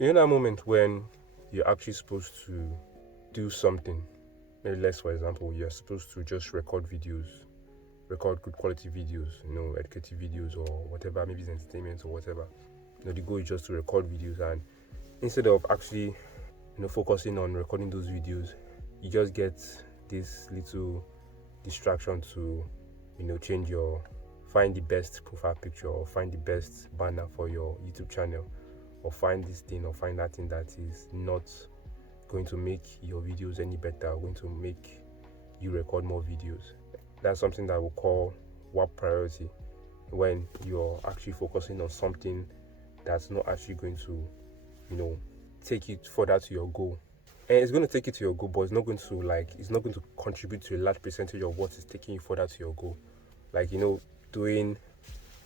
You know that moment when you're actually supposed to do something. Maybe let's, for example, you're supposed to just record videos, record good quality videos, educative videos or whatever, maybe it's entertainment or whatever. The goal is just to record videos, and instead of actually, focusing on recording those videos, you just get this little distraction to, change your, find the best profile picture or find the best banner for your YouTube channel, or find this thing or find that thing that is not going to make your videos any better, going to make you record more videos. That's something that we'll call WAP priority, when you're actually focusing on something that's not actually going to, take you further to your goal. And it's going to take you to your goal, but it's not going to contribute to a large percentage of what is taking you further to your goal. Like, doing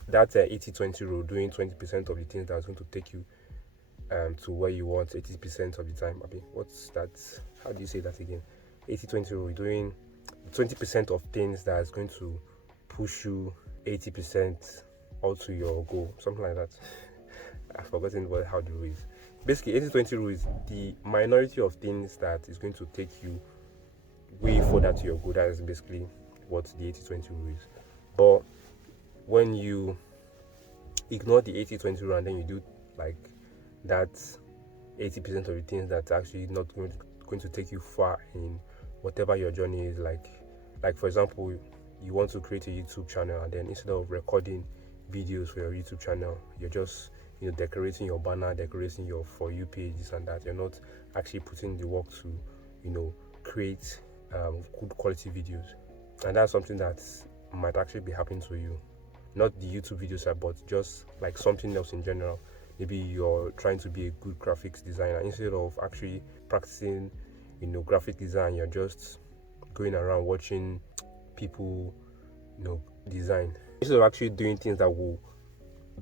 that 80-20 rule, doing 20% of the things that's going to take you to where you want 80% of the time. I mean, what's that? How do you say that again? 80-20 rule, doing 20% of things that is going to push you 80% out to your goal, something like that. I've forgotten how the rule is. Basically, 80-20 rule is the minority of things that is going to take you way further to your goal. That is basically what the 80-20 rule is. But when you ignore the 80-20 rule and then you do like that 80% of the things that's actually not going to take you far in whatever your journey is, like for example, you want to create a YouTube channel, and then instead of recording videos for your YouTube channel, you're just decorating your banner, decorating your For You page, this and that. You're not actually putting the work to create good quality videos. And that's something that might actually be happening to you, not the YouTube videos, but just like something else in general. Maybe you're trying to be a good graphics designer. Instead of actually practicing graphic design, you're just going around watching people design, instead of actually doing things that will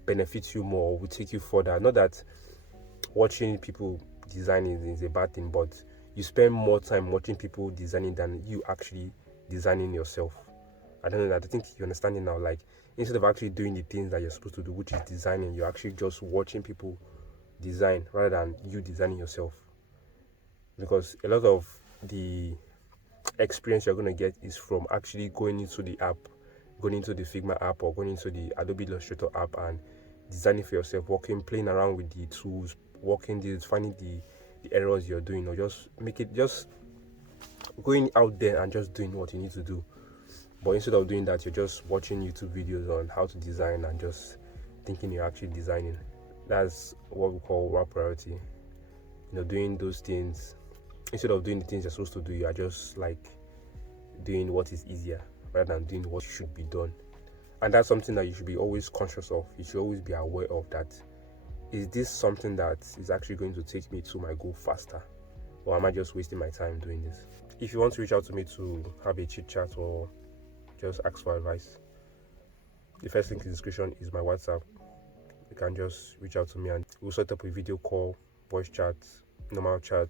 benefit you more, will take you further. Not that watching people design is a bad thing, but you spend more time watching people designing than you actually designing yourself. I don't know, I think you understand it now. Like, instead of actually doing the things that you're supposed to do, which is designing, you're actually just watching people design rather than you designing yourself. Because a lot of the experience you're going to get is from actually going into the app, going into the Figma app or going into the Adobe Illustrator app and designing for yourself, working, playing around with the tools, finding the errors you're doing, or just going out there and just doing what you need to do. But instead of doing that, you're just watching YouTube videos on how to design and just thinking you're actually designing. That's what we call WAP priority. Doing those things, instead of doing the things you're supposed to do, you are just like doing what is easier rather than doing what should be done. And that's something that you should be always conscious of. You should always be aware of that. Is this something that is actually going to take me to my goal faster? Or am I just wasting my time doing this? If you want to reach out to me to have a chit chat or just ask for advice, the first link in the description is my WhatsApp. You can just reach out to me and we'll set up a video call, voice chat, normal chat,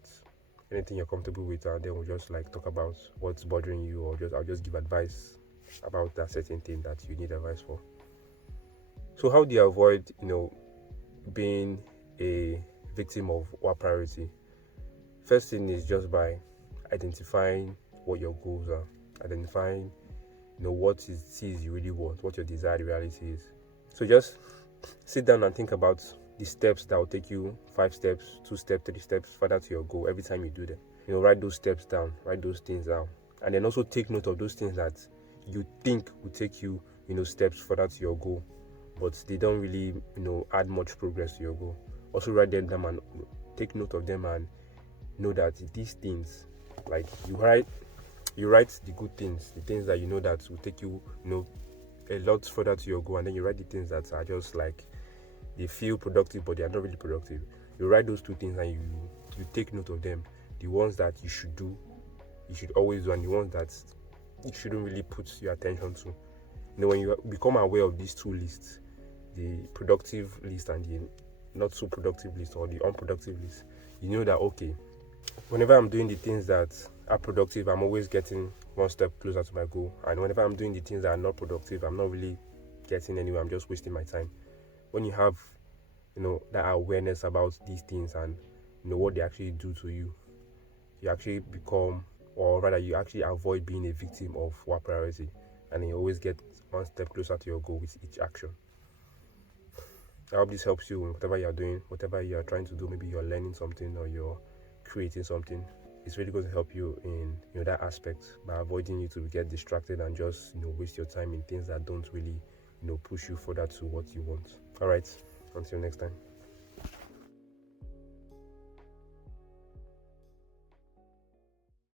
anything you're comfortable with, and then we'll just like talk about what's bothering you, or I'll just give advice about that certain thing that you need advice for. So how do you avoid being a victim of WAP priority? First thing is just by identifying what your goals are, identifying what it is you really want, what your desired reality is. So just sit down and think about the steps that will take you 5 steps, 2 steps, 3 steps further to your goal every time you do them. Write those steps down, write those things down, and then also take note of those things that you think will take you steps further to your goal, but they don't really add much progress to your goal. Also write them down and take note of them, and know that these things, like you write the good things, the things that that will take you a lot further to your goal, and then you write the things that are just like they feel productive but they are not really productive. You write those two things and you take note of them. The ones that you should do, you should always do, and the ones that you shouldn't really put your attention to. When you become aware of these two lists, the productive list and the not so productive list, or the unproductive list, you know that okay, whenever I'm doing the things that are productive, I'm always getting one step closer to my goal. And whenever I'm doing the things that are not productive, I'm not really getting anywhere. I'm just wasting my time. When you have that awareness about these things and what they actually do to you, you actually become, or rather you actually avoid being a victim of what priority, and you always get one step closer to your goal with each action. I hope this helps you in whatever you're doing, whatever you're trying to do. Maybe you're learning something or you're creating something. It's really going to help you in that aspect by avoiding you to get distracted and just waste your time in things that don't really push you further to what you want. All right, until next time.